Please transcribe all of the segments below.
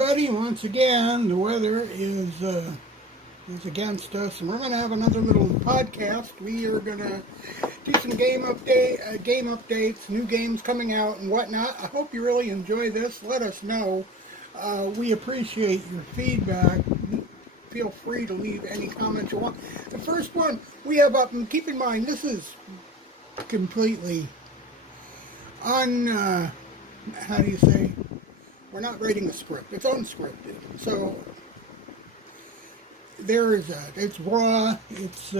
everybody. Once again, the weather is against us, and we're going to have another little podcast. We are going to do some game updates, new games coming out, and whatnot. I hope you really enjoy this. Let us know. We appreciate your feedback. Feel free to leave any comments you want. The first one we have up, and keep in mind, this is completely how do you say? We're not writing a script. It's unscripted. So it's raw. It's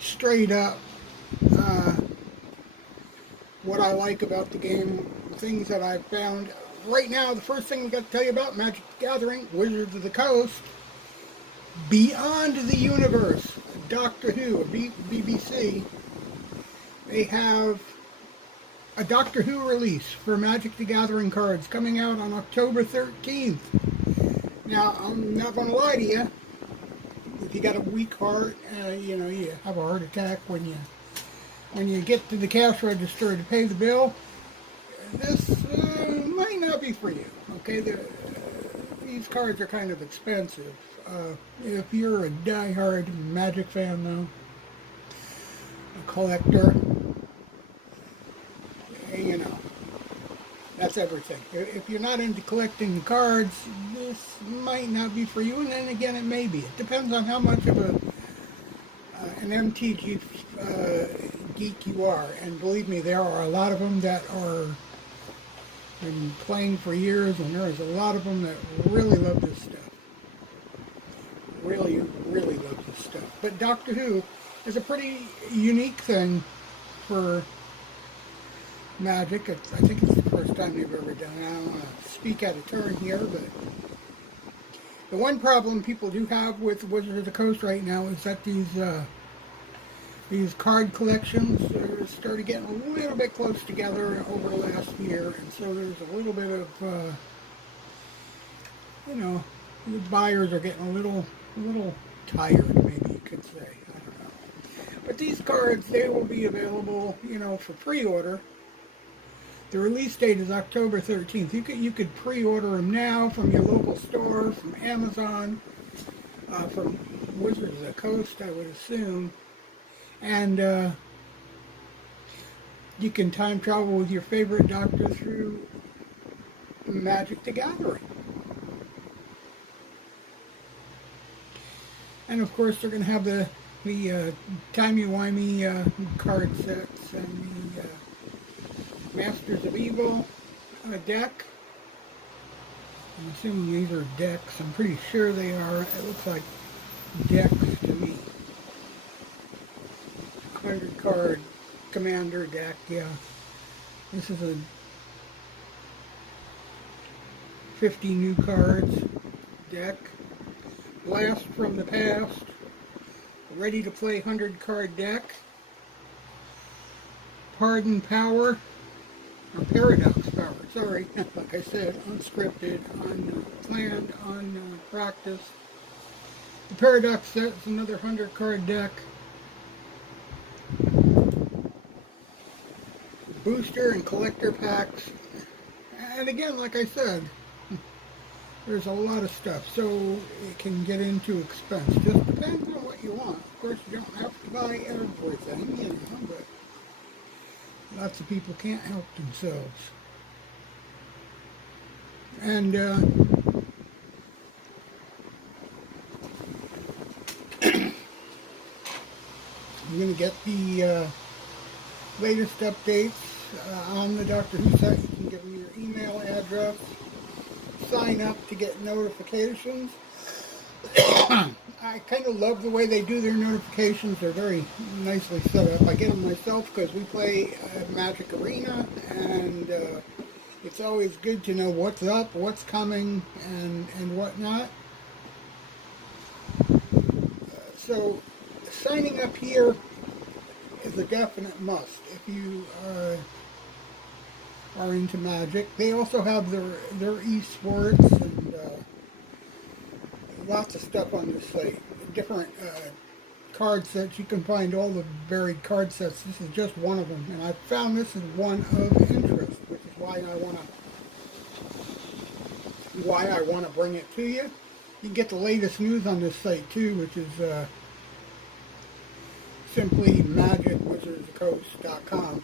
straight up what I like about the game, things that I've found. Right now, the first thing we got to tell you about, Magic the Gathering, Wizards of the Coast, Beyond the Universe, Doctor Who, BBC. They have a Doctor Who release for Magic the Gathering cards coming out on October 13th. Now, I'm not going to lie to you. If you got a weak heart, you have a heart attack when you get to the cash register to pay the bill, this might not be for you. Okay, these cards are kind of expensive. If you're a die-hard Magic fan, though, a collector, that's everything. If you're not into collecting cards, this might not be for you, and then again, it may be. It depends on how much of an MTG geek you are, and believe me, there are a lot of them that are been playing for years, and there's a lot of them that really love this stuff. Really, really love this stuff. But Doctor Who is a pretty unique thing for Magic. I think it's the first time they've ever done it. I don't want to speak out of turn here, but the one problem people do have with Wizards of the Coast right now is that these card collections started getting a little bit close together over the last year, and so there's a little bit of, the buyers are getting a little tired, maybe you could say. I don't know. But these cards, they will be available, for pre-order. The release date is October 13th. You could pre-order them now from your local store, from Amazon, from Wizards of the Coast, I would assume. And you can time travel with your favorite Doctor through Magic the Gathering. And of course, they're going to have the timey-wimey card sets and the Masters of Evil deck. I'm assuming these are decks. I'm pretty sure they are. It looks like decks to me. 100 card commander deck, yeah. This is a 50 new cards deck. Blast from the Past. Ready to play 100 card deck. Pardon Power. Or Paradox Power, sorry. Like I said, unscripted, unplanned, unpracticed. The Paradox set is another 100 card deck. Booster and collector packs. And again, like I said, there's a lot of stuff, so it can get into expense. Just depends on what you want. Of course, you don't have to buy everything, but lots of people can't help themselves. And I'm going to get the latest updates on the Doctor Who site. You can give me your email address, sign up to get notifications. I kind of love the way they do their notifications. They're very nicely set up. I get them myself because we play Magic Arena, and it's always good to know what's up, what's coming, and whatnot. So signing up here is a definite must if you are into Magic. They also have their esports and lots of stuff on this site. Different card sets. You can find all the varied card sets. This is just one of them, and I found this is one of interest, which is why I want to why I want to bring it to you. You can get the latest news on this site too, which is simply magicwizardscoast.com.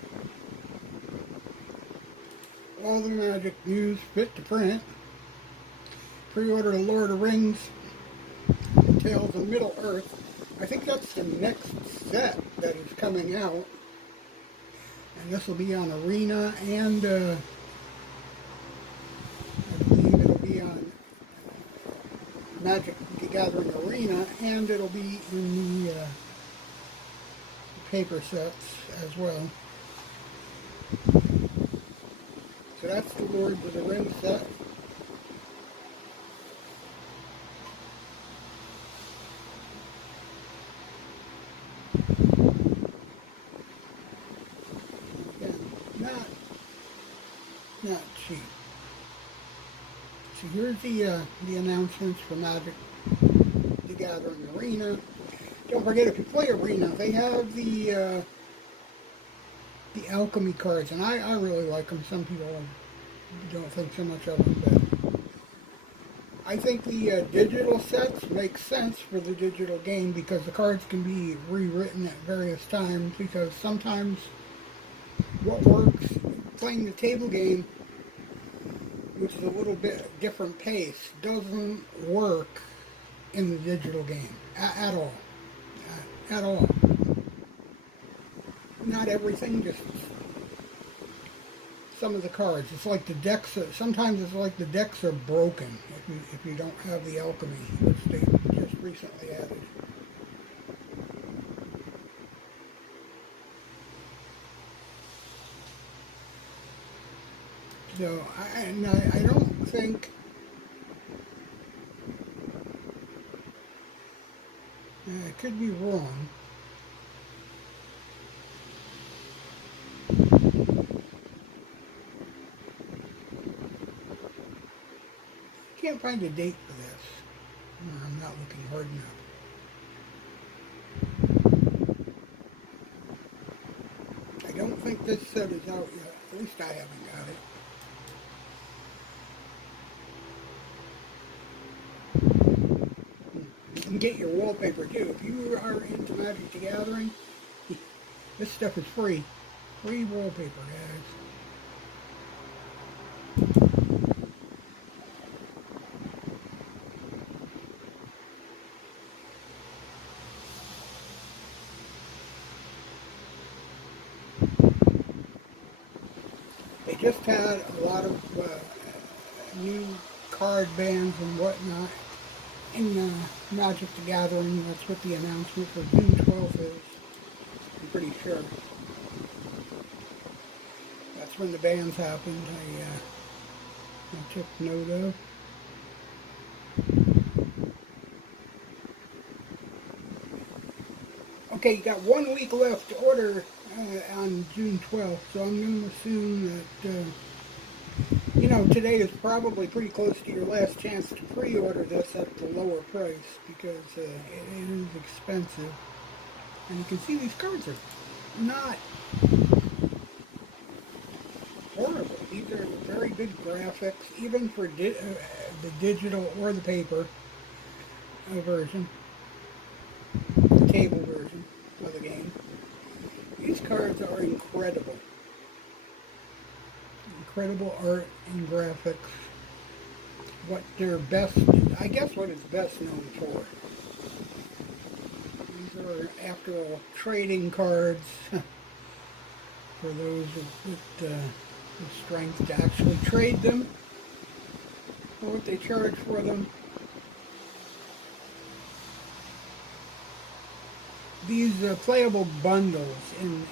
All the Magic news fit to print. Pre-order Lord of the Rings, Tales of Middle Earth. I think that's the next set that is coming out. And this will be on Arena and I believe it'll be on Magic the Gathering Arena, and it'll be in the paper sets as well. So that's the Lord of the Rings set. Again, not cheap. So here's the announcements for Magic the Gathering Arena. Don't forget, if you play Arena, they have the alchemy cards, and I really like them. Some people don't think so much of them, but I think the digital sets make sense for the digital game because the cards can be rewritten at various times, because sometimes what works playing the table game, which is a little bit different pace, doesn't work in the digital game at all. At all. Not everything, just some of the cards. It's like the decks. Sometimes it's like the decks are broken if you don't have the alchemy, which they just recently added. So I don't think. I could be wrong. Can't find a date for this. No, I'm not looking hard enough. I don't think this set is out yet. At least I haven't got it. You can get your wallpaper too. If you are into Magic the Gathering, this stuff is free. Free wallpaper, guys. They just had a lot of new card bans and whatnot in Magic the Gathering. That's what the announcement for June 12th is. I'm pretty sure. That's when the bans happened. I took note of. Okay, you got 1 week left to order on June 12th, so I'm going to assume that, today is probably pretty close to your last chance to pre-order this at the lower price, because it is expensive. And you can see these cards are not horrible. These are very good graphics, even for the digital or the paper version, the table version of the game. These cards are incredible. Incredible art and graphics. What they're best, I guess what it's best known for. These are, after all, trading cards for those with the strength to actually trade them for what they charge for them. These playable bundles in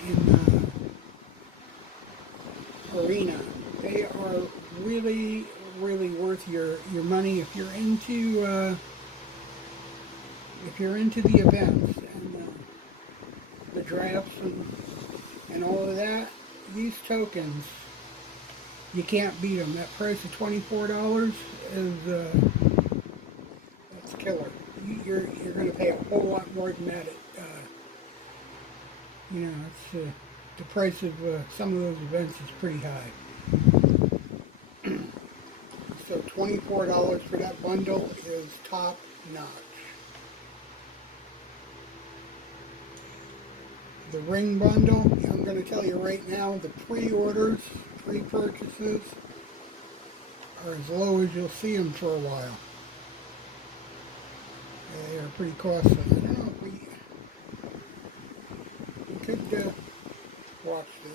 Arena, they are really, really worth your money if you're into the events and the drafts and all of that. These tokens, you can't beat them. That price of $24 is that's killer. You're going to pay a whole lot more than that. It's the price of some of those events is pretty high. So $24 for that bundle is top notch. The ring bundle, I'm going to tell you right now, the pre-orders, pre-purchases are as low as you'll see them for a while. They are pretty costly. I don't know if we could watch this.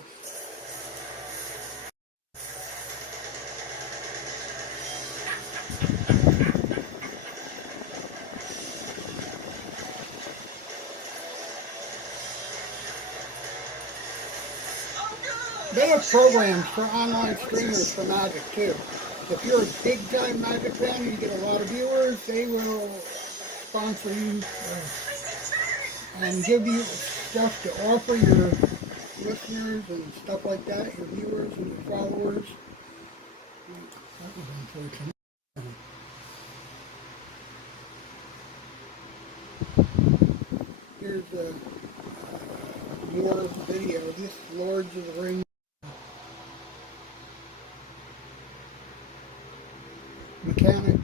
They have programs for online streamers for Magic too. If you're a big-time Magic fan, you get a lot of viewers, they will sponsor you and give you stuff to offer your listeners and stuff like that, your viewers and your followers. That was unfortunate. Here's more video. This Lords of the Rings mechanic.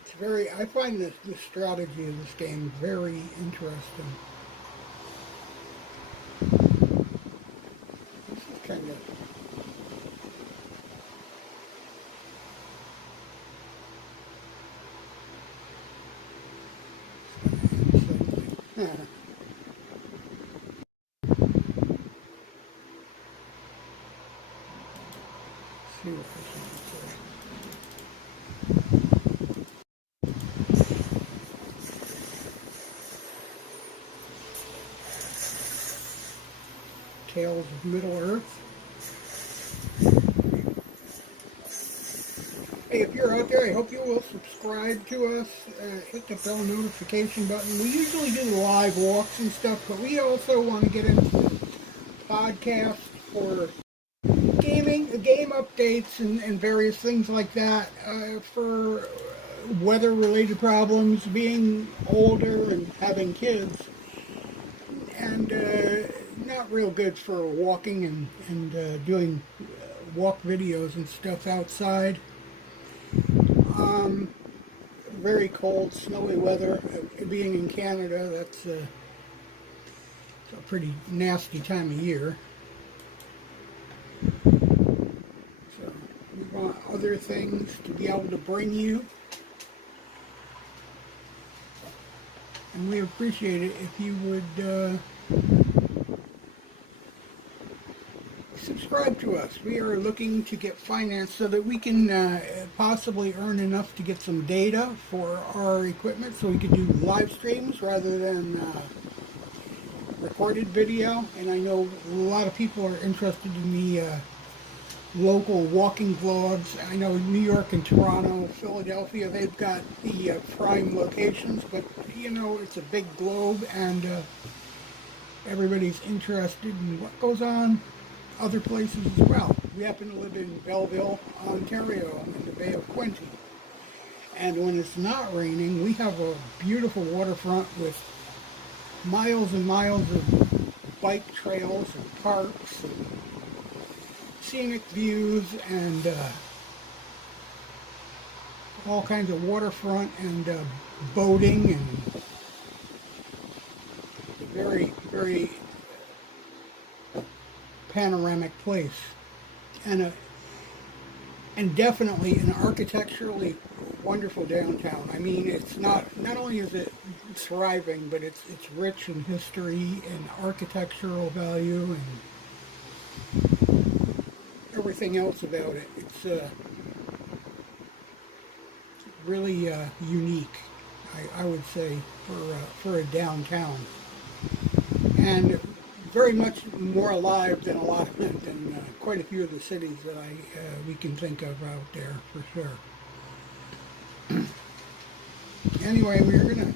It's very, I find the strategy of this game very interesting. This is kind of see what I can say. Tales of Middle-earth. Hey, if you're out there, I hope you will subscribe to us, hit the bell notification button. We usually do live walks and stuff, but we also want to get into podcasts for gaming, game updates, and various things like that, for weather-related problems, being older and having kids, and not real good for walking and doing walk videos and stuff outside. Very cold, snowy weather. Being in Canada, that's a pretty nasty time of year. So we want other things to be able to bring you. And we appreciate it if you would subscribe to us. We are looking to get financed so that we can possibly earn enough to get some data for our equipment so we can do live streams rather than recorded video. And I know a lot of people are interested in the local walking vlogs. I know New York and Toronto, Philadelphia, they've got the prime locations, but you know, it's a big globe and everybody's interested in what goes on other places as well. We happen to live in Belleville, Ontario, in the Bay of Quinte. And when it's not raining, we have a beautiful waterfront with miles and miles of bike trails and parks and scenic views and all kinds of waterfront and boating and a very, very panoramic place, and definitely an architecturally wonderful downtown. I mean, it's not only is it thriving, but it's rich in history and architectural value and everything else about it. It's really unique, I would say, for a downtown, and very much more alive than quite a few of the cities that we can think of out there, for sure. Anyway, we're gonna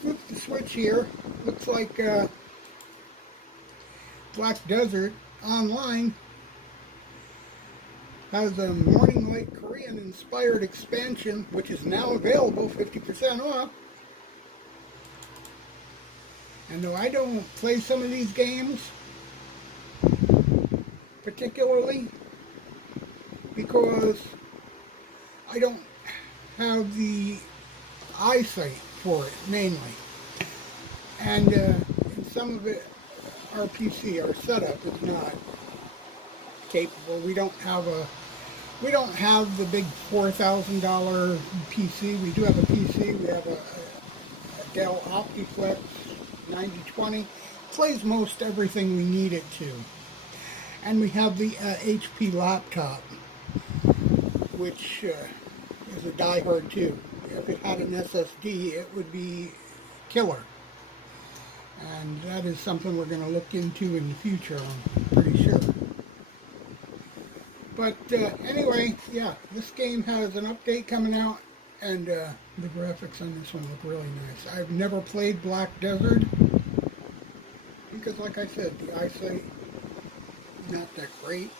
flip the switch here. Looks like Black Desert Online has a Morning Light Korean inspired expansion, which is now available 50% off. And though I don't play some of these games, particularly because I don't have the eyesight for it, mainly. And in some of it, our PC, our setup is not capable. We don't have the big $4,000 PC. We do have a PC. We have a Dell Optiplex 9020. Plays most everything we need it to. And we have the HP laptop, which is a diehard too. If it had an SSD, it would be killer. And that is something we're going to look into in the future, I'm pretty sure. But anyway, yeah, this game has an update coming out, and the graphics on this one look really nice. I've never played Black Desert, because like I said, the eyesight is not that great.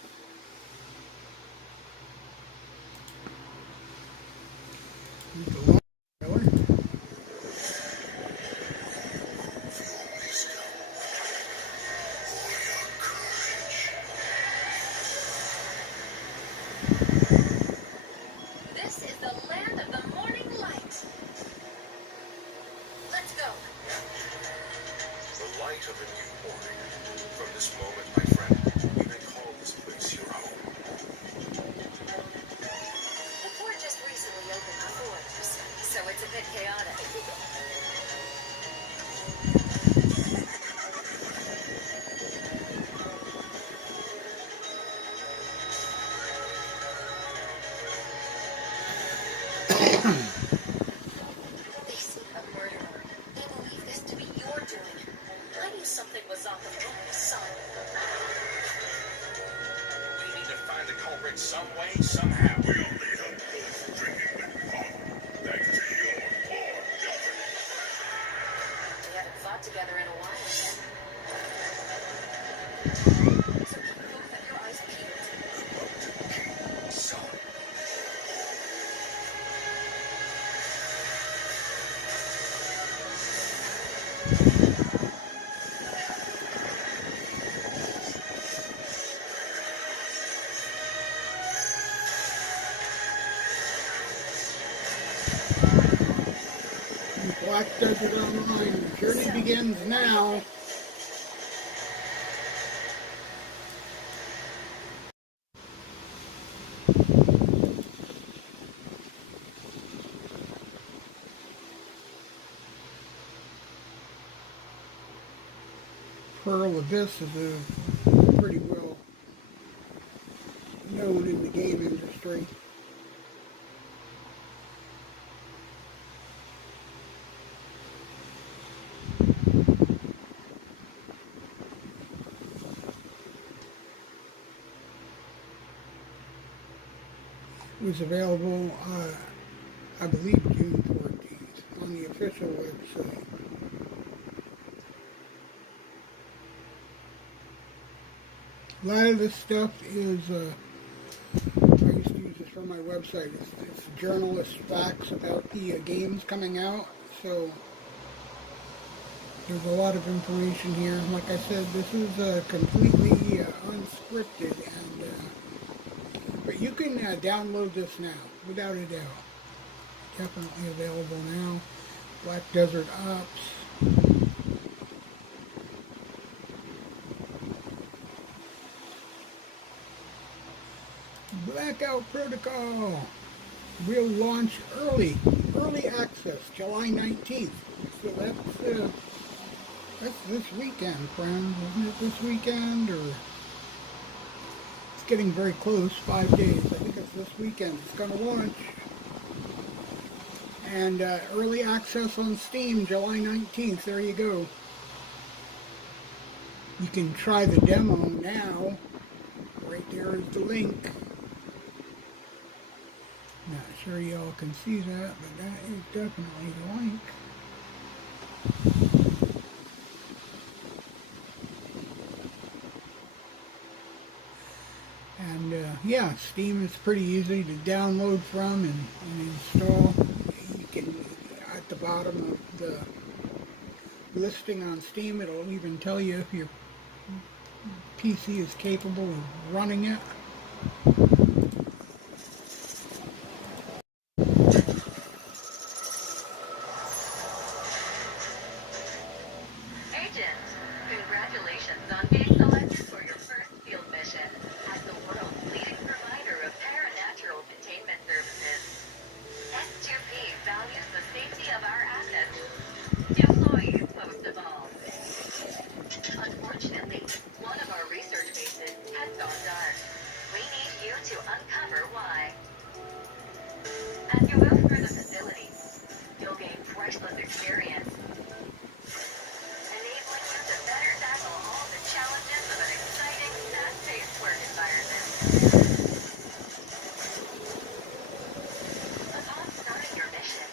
Some way, somehow. We only help those drinking with pop, thanks to your poor government. We haven't fought together in a while. So keep both of your eyes peeled. Solid. Black Desert Online. The journey begins now. Pearl Abyss is pretty well known in the game industry. It was available, I believe, June 14th on the official website. A lot of this stuff is, I used to use this for my website. It's journalist facts about the games coming out, so there's a lot of information here. Like I said, this is completely unscripted, and but you can download this now, without a doubt. Definitely available now. Black Desert Ops. Blackout Protocol will launch early access, July 19th. So that's this weekend, friends. Isn't it this weekend? Or it's getting very close, 5 days. I think it's this weekend. It's going to launch. And early access on Steam, July 19th. There you go. You can try the demo now. Right there is the link. Not sure y'all can see that, but that is definitely the link. And yeah, Steam is pretty easy to download from and install. You can, at the bottom of the listing on Steam, it'll even tell you if you're PC is capable of running it. Agent, congratulations on being selected for your first field mission as the world's leading provider of paranatural containment services. S2P values the safety of our assets. Employees most of all. Unfortunately, one of our research bases has gone dark. We need you to uncover why. As you move through the facility, you'll gain priceless experience, enabling you to better tackle all the challenges of an exciting, fast-paced work environment. Upon starting your mission,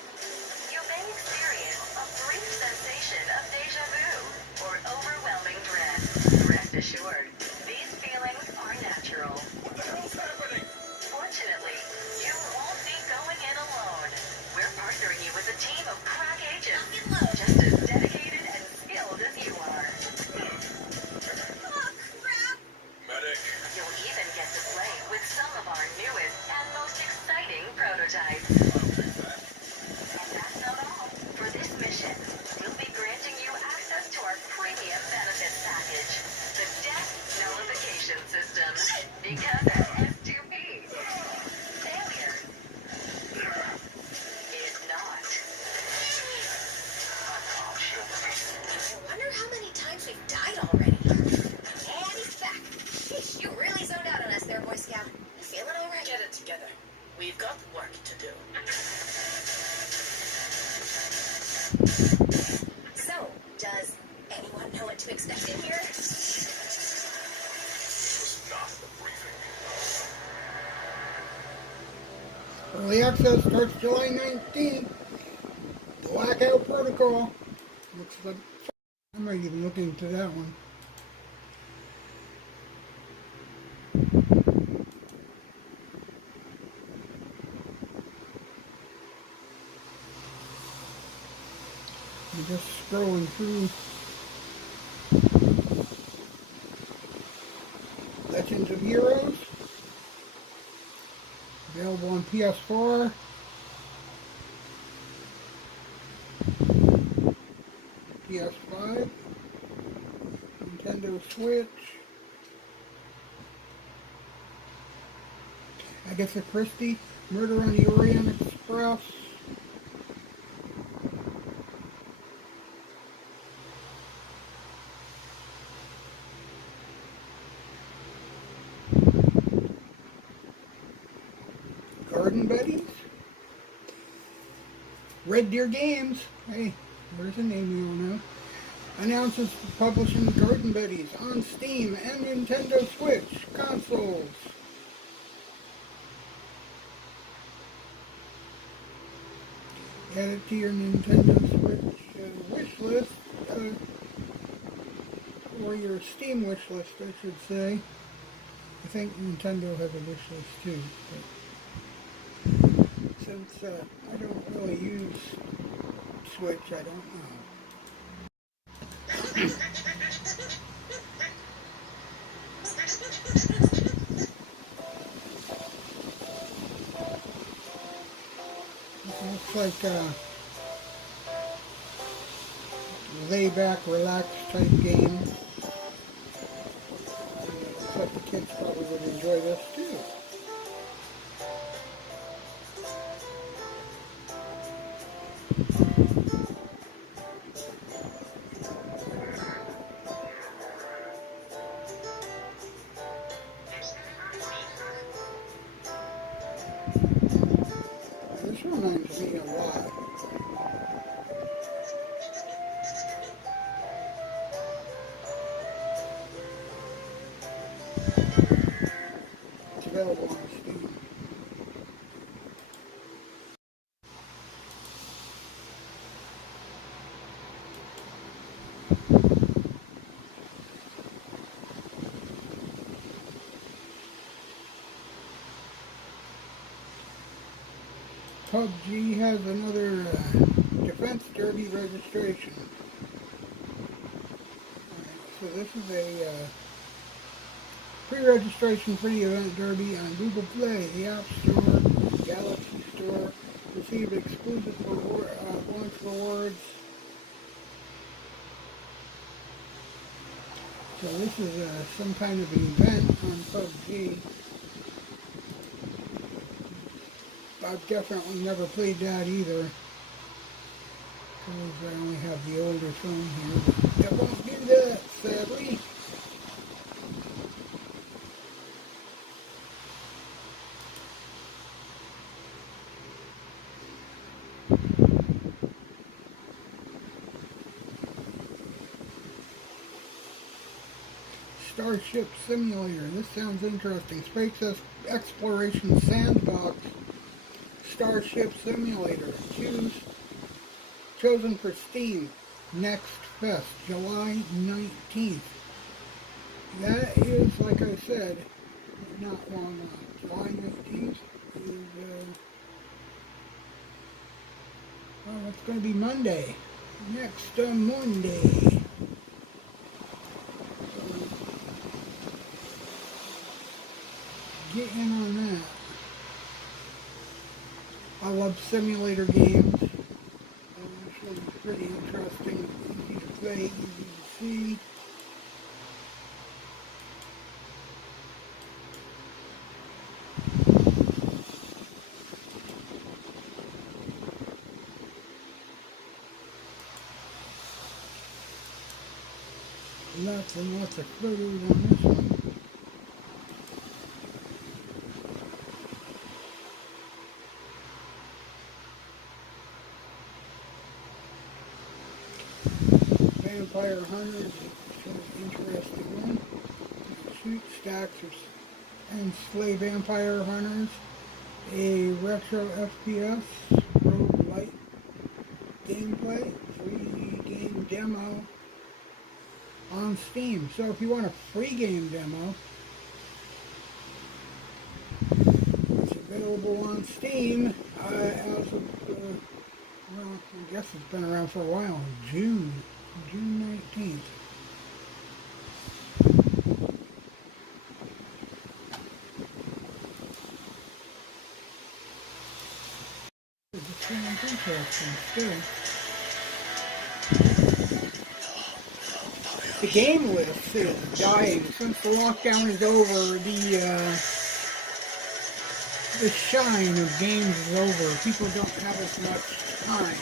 you may experience a brief sensation of deja vu or overwhelming dread. Rest assured, these feelings are natural. What the hell's happening? Fortunately, you won't be going in alone. We're partnering you with a team of crack agents, just as dedicated and skilled as you are. Oh, crap! Medic. You'll even get to play with some of our newest and most exciting prototypes. I'll take that. And that's not all. For this mission, we'll be granting you access to our premium benefits package, the Death Nullification System. Because at S2P, failure is not an option. I wonder how many times we've died already. And he's back. Sheesh, you really zoned out on us there, Boy Scout. You feeling all right? Get it together. We've got work to do. So, does anyone know what to expect in here? This was not the briefing. Early access starts July 19th. Blackout Protocol. Looks like I might even look into that one. I'm just scrolling through Legends of Heroes. Available on PS4. PS5. Nintendo Switch. Agatha Christie. Murder on the Orient Express. Garden Buddies. Red Deer Games. Hey, there's a name you all know. Announces publishing Garden Buddies on Steam and Nintendo Switch consoles. Add it to your Nintendo Switch wish list, or your Steam wish list, I should say. I think Nintendo has a wish list too, but since I don't really use Switch, I don't know. It looks like lay back, relax type game. Looks like the kids probably would enjoy this too. This reminds me a lot. It's available on Steam. PUBG has another Defense Derby registration. So this is a Pre-registration for the event derby on Google Play, the App Store, Galaxy Store. Receive exclusive launch rewards. So this is some kind of an event on PUBG. I've definitely never played that either. Because I only have the older phone here. That won't do that, sadly. Starship Simulator. This sounds interesting. Space Exploration Sandbox. Starship Simulator. Chosen for Steam. Next Fest, July 19th. That is, like I said, not long on. July 19th is, well, it's going to be Monday. Next Monday. Get in on that. I love simulator games. Actually, pretty interesting. Easy to play, easy to see. Lots and lots of photos on this one. Vampire Hunters is an interesting one. Shoot stacks and slay vampire hunters. A retro FPS roguelite gameplay, free game demo on Steam. So if you want a free game demo, it's available on Steam as of, well, I guess it's been around for a while, June 19th. It sounds interesting still. The game list is dying. Since the lockdown is over, the shine of games is over. People don't have as much time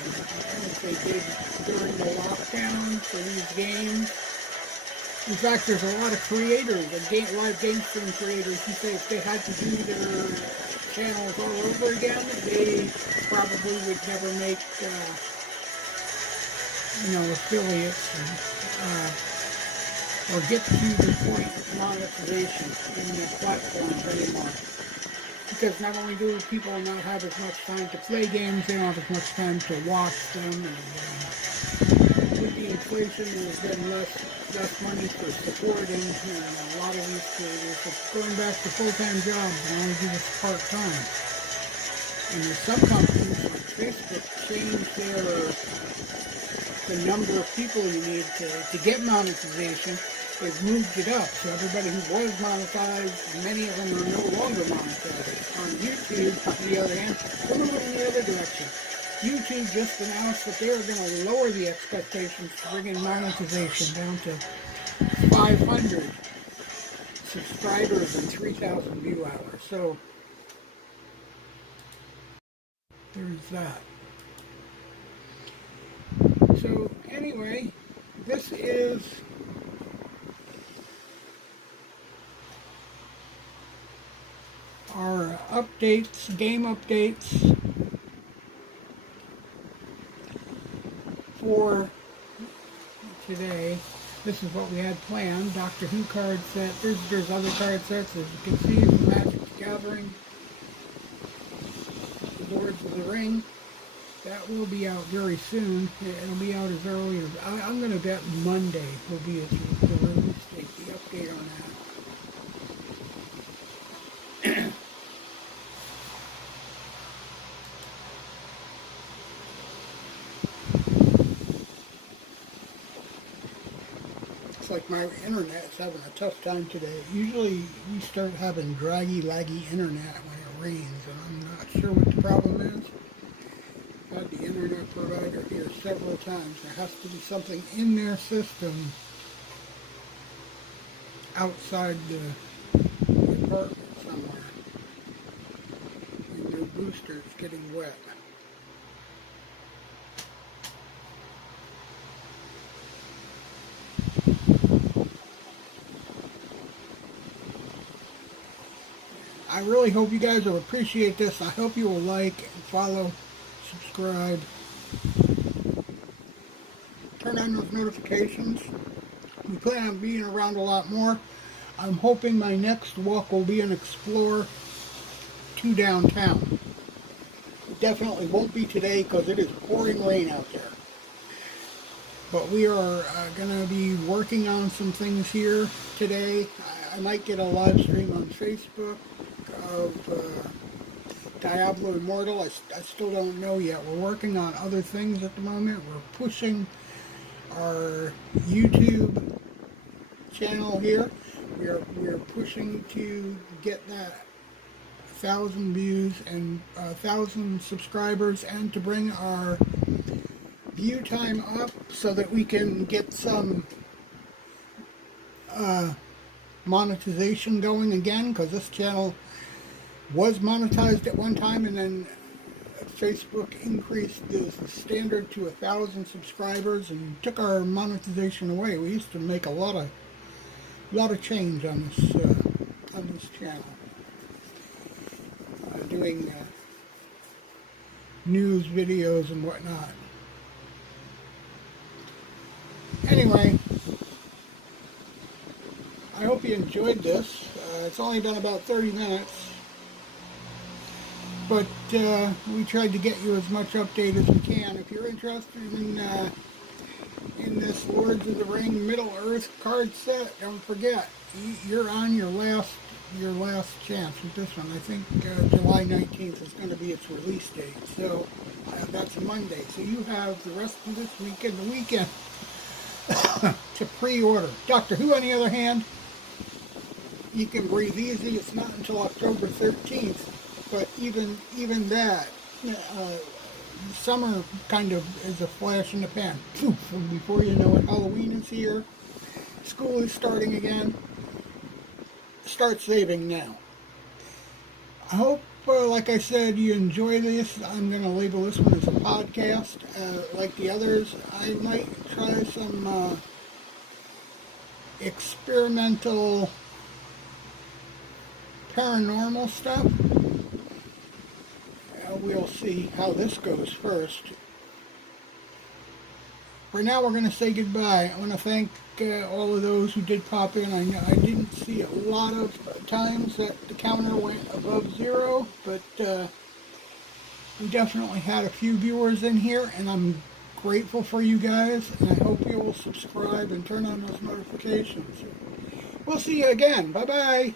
as they did during the lockdown for these games. In fact, there's a lot of creators, live game stream creators, who say if they had to do their channels all over again, they probably would never make, affiliates or get to the point of monetization in their platforms anymore. Because not only do people not have as much time to play games, they don't have as much time to watch them. And with the inflation, there's been less money for supporting a lot of these creators. It's going back to full-time jobs and only do this part-time. And there's some companies like Facebook change the number of people you need to get monetization. They've moved it up, so everybody who was monetized, many of them are no longer monetized. On YouTube, on the other hand, they're moving in the other direction. YouTube just announced that they are going to lower the expectations to bring in monetization down to 500 subscribers and 3,000 view hours. So, there's that. So, anyway, this is our updates, game updates for today. This is what we had planned. Doctor Who card set. There's other card sets, as you can see, from Magic the Gathering, the Lords of the Ring. That will be out very soon. It'll be out as early as, I'm going to bet Monday will be the release date, the update on that. It's like like my internet's having a tough time today. Usually we start having draggy, laggy internet when it rains, and I'm not sure what the problem is. I've had the internet provider here several times. There has to be something in their system outside the apartment somewhere. And their booster's getting wet. I really hope you guys will appreciate this. I hope you will like and follow, subscribe, turn on those notifications. We plan on being around a lot more. I'm hoping my next walk will be an Explore to downtown. It definitely won't be today because it is pouring rain out there. But we are going to be working on some things here today. I might get a live stream on Facebook of Diablo Immortal. I still don't know yet. We're working on other things at the moment. We're pushing our YouTube channel here. We're pushing to get that 1,000 views and 1,000 subscribers, and to bring our view time up so that we can get some monetization going again, because this channel was monetized at one time, and then Facebook increased the standard to 1,000 subscribers and took our monetization away. We used to make a lot of change on this channel, doing news videos and whatnot. Anyway, I hope you enjoyed this. It's only been about 30 minutes, but we tried to get you as much update as we can. If you're interested in this Lords of the Ring Middle Earth card set, don't forget, you're on your last chance with this one. I think July 19th is going to be its release date, so that's a Monday. So you have the rest of this weekend, the weekend, to pre-order. Doctor Who, on the other hand, you can breathe easy. It's not until October 13th, but even that, summer kind of is a flash in the pan. Poof, and before you know it, Halloween is here. School is starting again. Start saving now. I hope, like I said, you enjoy this. I'm going to label this one as a podcast. Like the others, I might try some experimental paranormal stuff. We'll see how this goes first. For now, we're going to say goodbye. I want to thank all of those who did pop in. I didn't see a lot of times that the counter went above 0, but we definitely had a few viewers in here, and I'm grateful for you guys, and I hope you will subscribe and turn on those notifications. We'll see you again. Bye-bye.